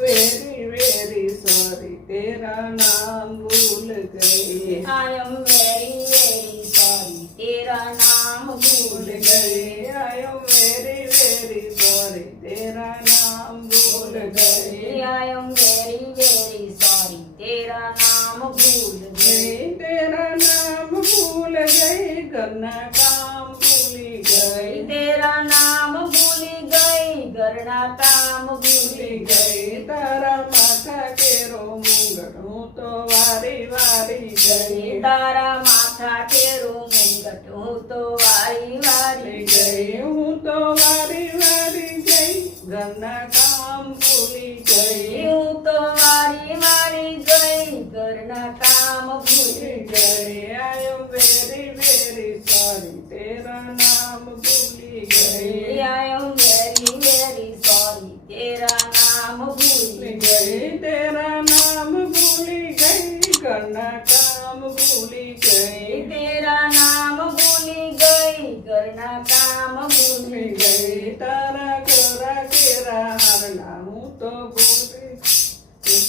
Very very sorry तेरा नाम भूल गई। I am very very sorry तेरा नाम भूल गई। I am very very sorry तेरा नाम भूल गई। I am very very sorry तेरा नाम भूल गई। तेरा नाम भूल गई करना काम भूली गई। तेरा नाम भूली गई घरना काम भूली गई। तारा माथा केरो मुंगट हूँ तो वारी वारी गई। तारा माथा केरो मुंगट हूँ तो वारी वारी गई। हूँ तो वारी वारी गई घरना काम भूली गई। हूँ तो वारी वारी गई घरना काम भूली गई। I am very very sorry तेरा नाम भूली गई। I am very very sorry तेरा नाम भूल गई। तेरा नाम भूली गई करना काम भूली गई। तेरा नाम भूली गई घरना काम भूली गई। तारा करा केरा हरना हूँ तो भूली।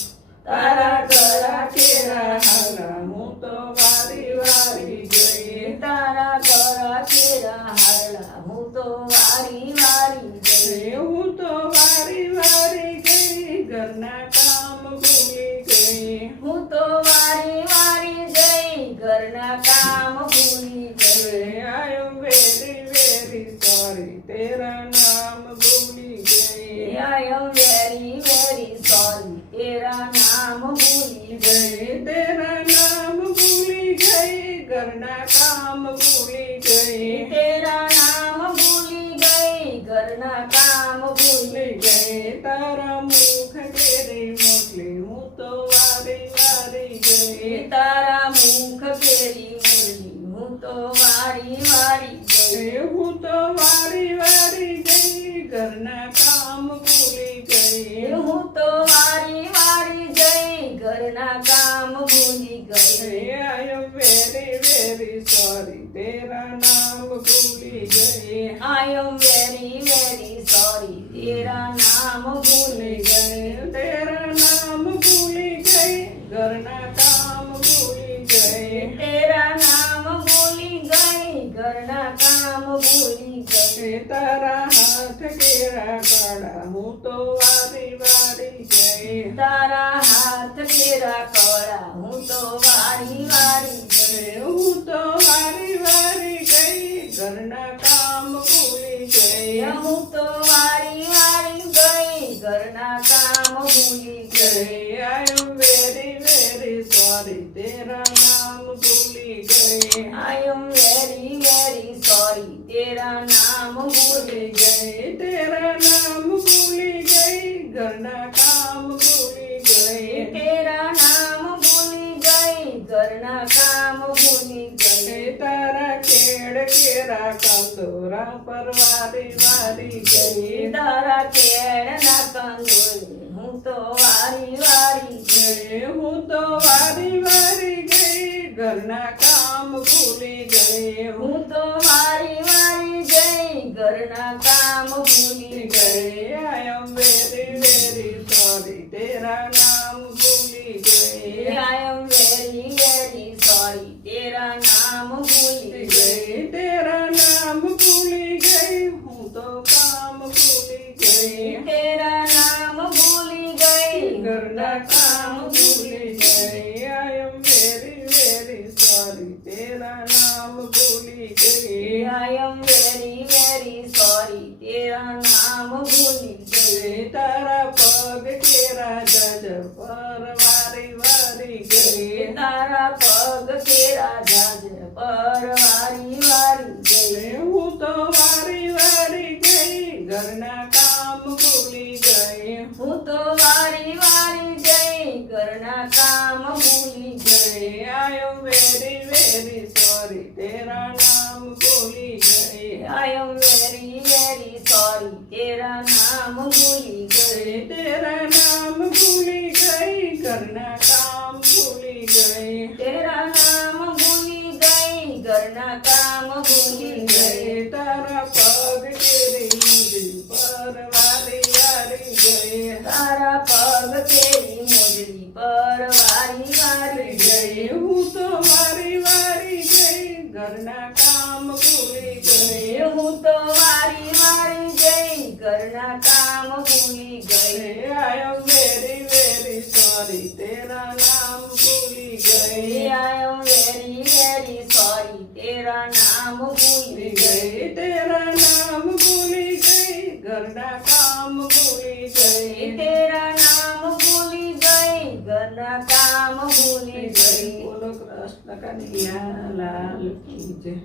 तारा करा केरा हरना हूँ तो वारी वारी गई। तारा करा तेरा हरला हूँ तो वारी वारी गई। हूँ तो वारी वारी गई घरना काम भूली गई। हूँ तो वारी वारी गई घरना काम भूली गई। I am very very sorry तेरा नाम भूली गई। I am very very sorry तेरा नाम भूली गई। तेरा नाम भूली गई घरना काम भूली गई। तेरा नाम भूली गई घरना काम भूली गई। तारा मुख केरी मोटली हूँ तो वारी वारी गई। तारा मुख फेरी मुरली हूँ तो वारी वारी गई। हूँ तो वारी वारी गई घरना काम भूली गई। हूँ तो वारी वारी गई घरना काम भूली गई। I am very very sorry तेरा नाम भूली गई। I am very very sorry तेरा नाम भूली गई। तेरा नाम भूली गई घरना काम भूली गई। तेरा नाम भूली गई घरना काम भूली गई। तारा हाथ केरा काड़ा हूँ तो वारी वारी गई। तारा हाथ तेरा कड़ा हूँ तो वारी वारी गई। हूँ तो वारी वारी गई घरना काम भूली गई। हूँ तो वारी वारी गई घरना काम भूली गई। I am very very sorry तेरा नाम भूली गई। I am very very sorry तेरा नाम भूली गई। तेरा नाम भूली गई घरना काम भूली गई। तेरा नाम भूली गई घरना काम भूली गई। तारा केड़ केरा कंदोरा पर वारी वारी गई। तारा केड़ ना कंदोरी हूँ तो वारी वारी गई। हूँ तो वारी वारी गई घरना काम भूली गई। हूँ तो वारी वारी गई घरना काम भूली गई। I am very very sorry तेरा नाम भूली गई। I am very very sorry तेरा नाम भूली गई। तेरा नाम भूली गई हूँ तो काम भूली गई। तेरा नाम भूली गई घरना काम भूली गई। I am very very sorry तेरा नाम भूली गई। I am very very sorry तेरा नाम भूली गई। तारा पग केरा जज पर वारी वारी गई। तारा पग तेरा जज पर वारी वारी गई। हूँ तो वारी वारी गई घरना काम भूली गई। हूँ तो वारी वारी गई घरना काम भूली गई। I am very very sorry तेरा नाम भूली गई। I am very very sorry तेरा नाम भूली गई। तेरा नाम भूली गई करना काम भूली गई। तेरा नाम भूली गई घरना काम भूली गई। तारा पग तेरी मुझी पर वारी वारी गई। तारा पग પગ ફેરી મોજડી પર વારી વારી ગઈ હું તો વારી વારી ગઈ ઘરના કામ ભૂલી ગઈ હું તો વારી વારી જઈ ઘરના કામ ભૂલી ગઈ I am very very sorry તેરા નામ ભૂલી ગઈ I am very very sorry તેરા નામ ભૂલી ગઈ તેરા નામ ભૂલી ગઈ ઘરના કામ ભૂલી ગઈ તેરા નામ ભૂલી ગઈ ઘરના કામ ભૂલી ગઈ બોલો કૃષ્ણ કનૈયા લાલ કી જય